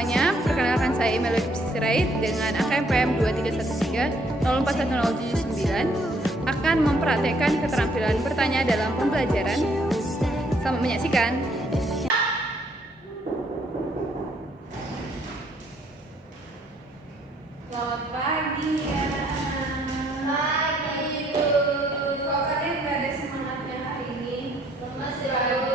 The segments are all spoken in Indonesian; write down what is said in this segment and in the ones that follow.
semuanya, perkenalkan saya Melody Sirait dengan angka MPM 2313 041079 akan mempraktekkan keterampilan bertanya dalam pembelajaran. Selamat menyaksikan. Selamat pagi ya. Pagi Ibu. Kok kalian gak ada semangatnya hari ini? Masih pagi.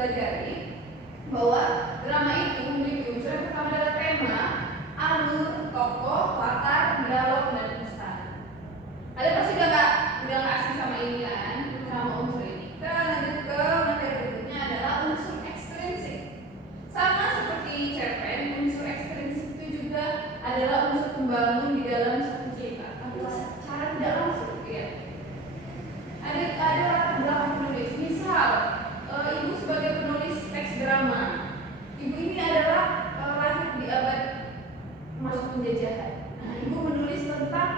pelajari bahwa drama itu memiliki unsur yang pertama adalah tema, alur, tokoh, latar, dialog, dan pesan. Kalian pasti udah nggak asing sama ini kan, sama unsur ini. Kita lanjut ke materi berikutnya adalah unsur ekstrinsik. Sama seperti cerpen, unsur ekstrinsik itu juga adalah unsur pembangun di dalam satu cerita, tapi secara tidak langsung ya. Ada latar belakang penulis. Misal, ibu sebagai penulis teks drama, ibu ini adalah lahir di abad masuk penjajahan. Nah, ibu menulis tentang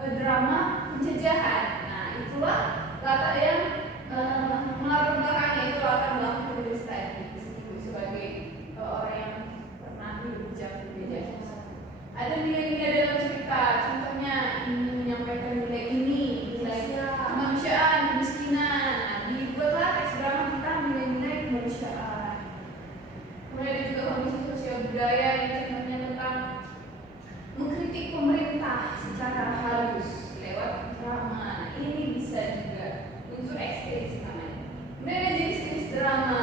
drama penjajahan. Nah, itulah latar yang melatar belakangnya, itu latar belakang penulis tadi. Ibu sebagai orang yang pernah hidup di zaman penjajahan. Ada nilai-nilai dalam cerita, contohnya ingin menyampaikan nilai ini, nilai kemanusiaan, kemiskinan. Nah, dibuatlah teks drama tentang nilai-nilai kemanusiaan. Kemudian ada juga kondisi sosial budaya yang contohnya tentang mengkritik pemerintah secara halus lewat drama. Nah, ini bisa juga unsur ekstrinsik namanya. Kemudian ada jenis-jenis drama.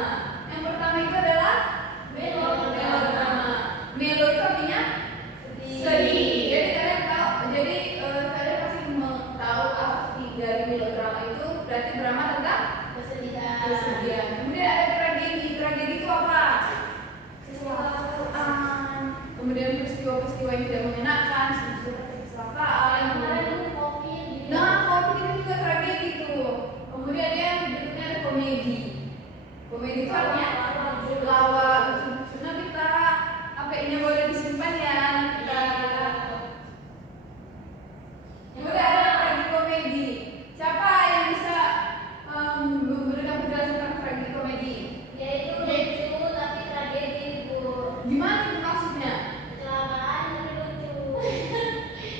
Yang pertama itu adalah melodrama. Melo itu artinya sedih. Jadi kalian pasti tahu arti dari melodrama itu berarti drama tentang kesedihan. Kemudian ada tragedi. Tragedi itu apa? Kecelakaan. Kemudian peristiwa-peristiwa yang tidak mengenakan, seperti kecelakaan. Nah, COVID itu juga tragedi tuh. Kemudian yang berikutnya ada komedi. Komedi itu artinya lawa. Nah, kita HP-nya boleh disimpan ya. Kemudian ada tragikomedi. Siapa yang bisa memberikan penjelasan tentang tragikomedi? Yaitu lucu tapi tragedi, Bu. Gimana itu maksudnya? Kecelakaan tapi lucu.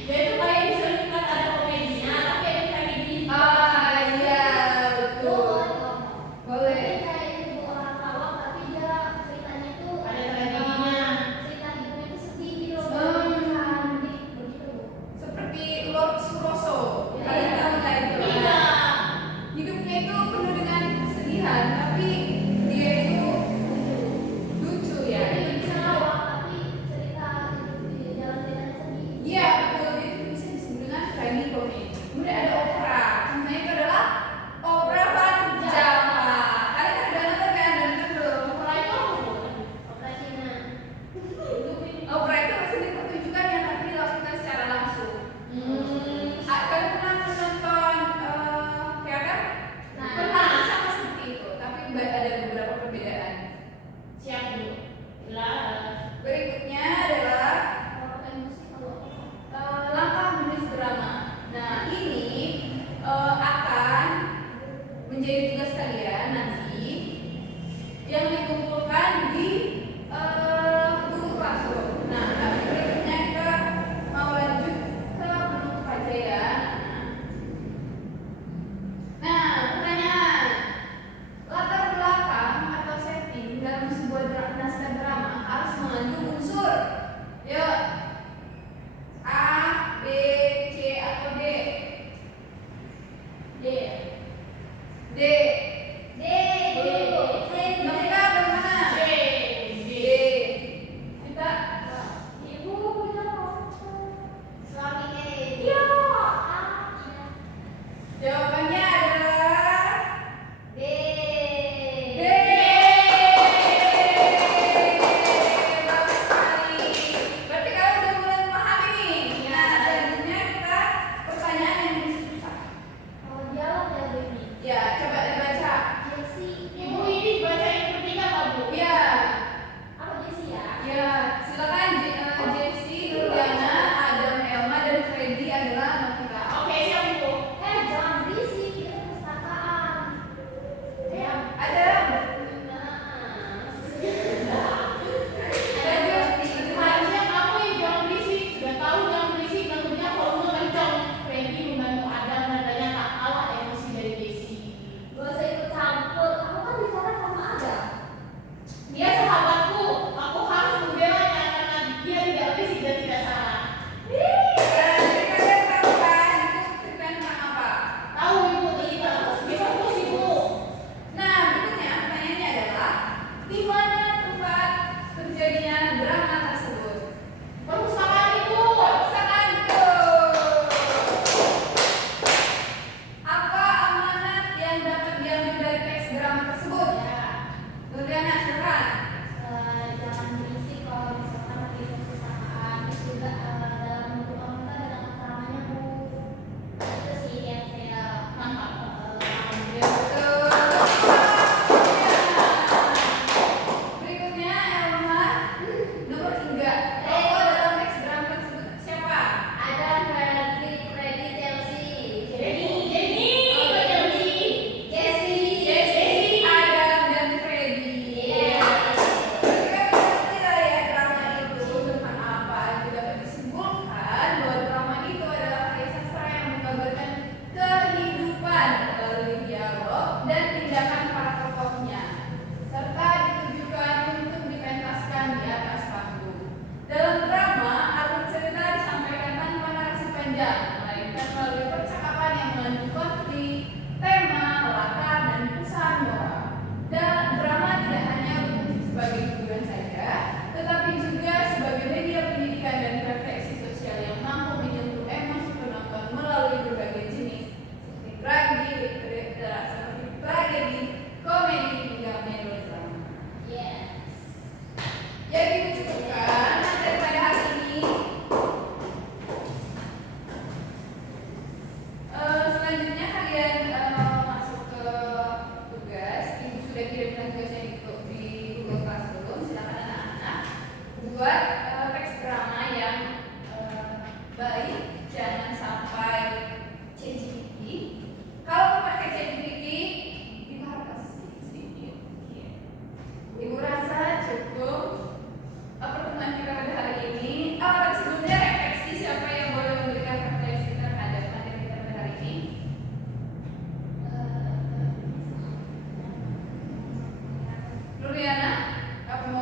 Yaitu kayak diselipkan ada komedinya tapi ada tragedi. Ah iya betul. Boleh. Kayak ibu orang lawak tapi dia ceritanya itu Ada tragedinya. Cerita hidupnya itu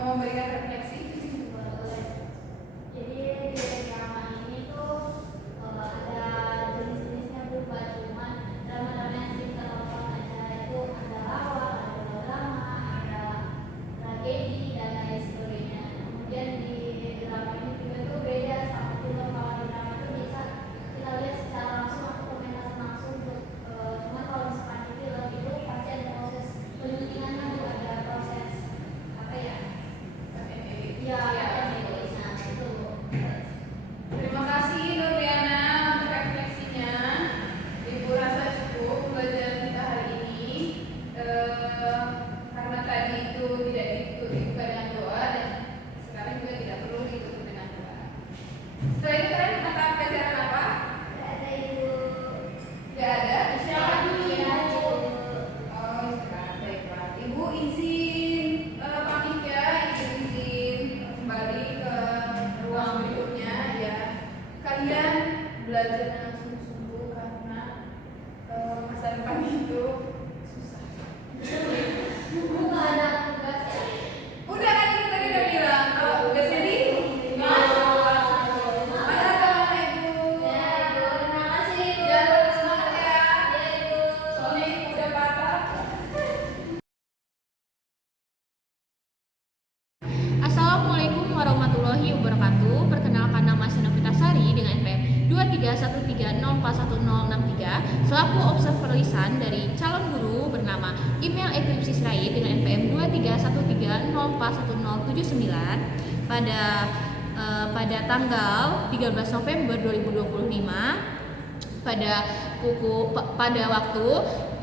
memberikan refleksi. Jadi di drama ini tuh ada jenis-jenisnya berubah, cuman drama-drama yang sering tertonton aja itu ada lawak, ada drama, ada tragedi dan lain sebagainya. Kemudian di drama ini juga tuh beda sama film. Kalau di drama itu bisa kita lihat secara langsung atau pementasan langsung tuh. Cuman kalau misalkan di film itu pasti ada proses penyuntingannya tuh, ada proses apa ya? Ya, nah itu. Terima kasih Nuriana untuk refleksinya. Ibu rasa cukup pembelajaran kita hari ini. Karena tadi itu tidak dibuka dengan doa dan sekarang juga tidak perlu ditutup dengan doa. Setelah itu kalian mata pelajaran apa? Ada ibu. Tidak ada. Istirahat dulu Iya, Ibu. Ibu. Oh, istirahat, baiklah. Ibu izin pamit ya, izin kembali ke ruang berikutnya ya. Kalian belajar dengan sungguh-sungguh karena masa depan itu susah. Ibu nggak ada tugas ya? Udah kan itu tadi udah bilang kalau tugasnya di Ya, Ibu. Terima kasih, Ibu. Jangan patah semangat ya. Ya, Ibu. Soalnya ibu udah patah. Assalamualaikum warahmatullahi wabarakatuh. Perkenalkan, nama saya Novita Sari dengan NPM 231304163 selaku observer lisan dari calon guru bernama Email Eclipse Sirait dengan NPM 231304179 pada tanggal 13 November 2025 pada waktu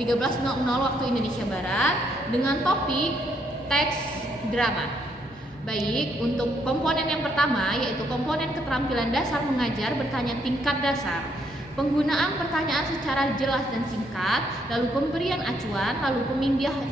13.00 waktu Indonesia Barat dengan topik teks drama. Baik, untuk komponen yang pertama yaitu komponen keterampilan dasar mengajar bertanya tingkat dasar. Penggunaan pertanyaan secara jelas dan singkat, lalu pemberian acuan, lalu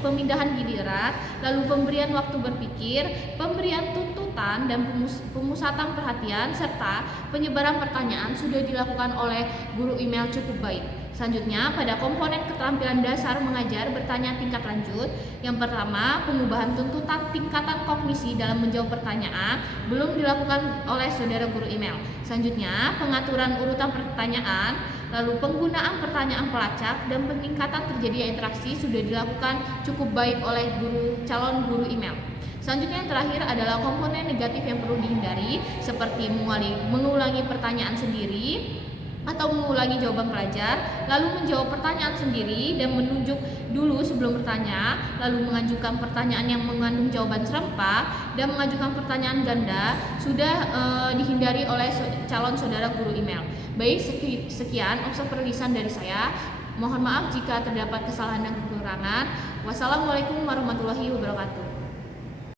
pemindahan giliran, lalu pemberian waktu berpikir, pemberian tuntutan dan pemusatan perhatian serta penyebaran pertanyaan sudah dilakukan oleh guru email cukup baik. Selanjutnya, pada komponen keterampilan dasar mengajar bertanya tingkat lanjut. Yang pertama, pengubahan tuntutan tingkatan kognisi dalam menjawab pertanyaan belum dilakukan oleh saudara guru email. Selanjutnya, pengaturan urutan pertanyaan, lalu penggunaan pertanyaan pelacak dan peningkatan terjadinya interaksi sudah dilakukan cukup baik oleh calon guru email. Selanjutnya yang terakhir adalah komponen negatif yang perlu dihindari seperti mengulangi pertanyaan sendiri atau mengulangi jawaban pelajar, lalu menjawab pertanyaan sendiri dan menunjuk dulu sebelum bertanya, lalu mengajukan pertanyaan yang mengandung jawaban serempak dan mengajukan pertanyaan ganda sudah dihindari oleh calon saudara guru email. Baik, sekian observer lisan dari saya. Mohon maaf jika terdapat kesalahan dan kekurangan. Wassalamualaikum warahmatullahi wabarakatuh.